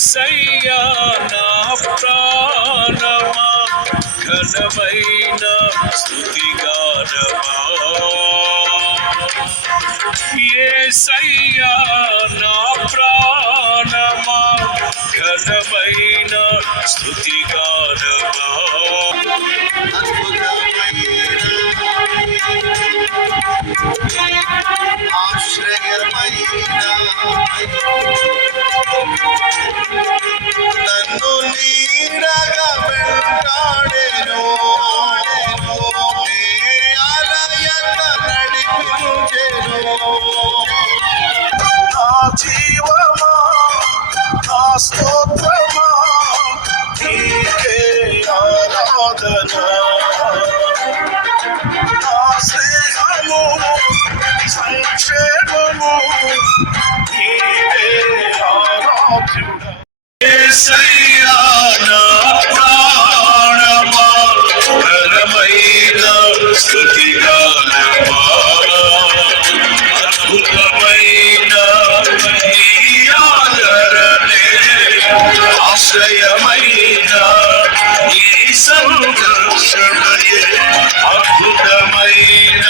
యేసయ్యా నా ప్రాణమా ఘనమైన స్తుతిగానమా యేసయ్యా నా ప్రాణమా ఘనమైన స్తుతిగానమా నన్ను నీడగా వెంటాడెను అలయక నడిపించెను నా జీవమా నా స్తోత్రమా నీకే ఆరాధన నా స్నేహము సంక్షేమము నీకే ఆరాధ్యుడ యేసయ్యా నా ప్రాణమా ఘనమైన స్తుతిగానమా అద్భుతమైన నీ ఆదరణే ఆశ్రయమైన నీ సంరక్షణయే అద్భుతమైన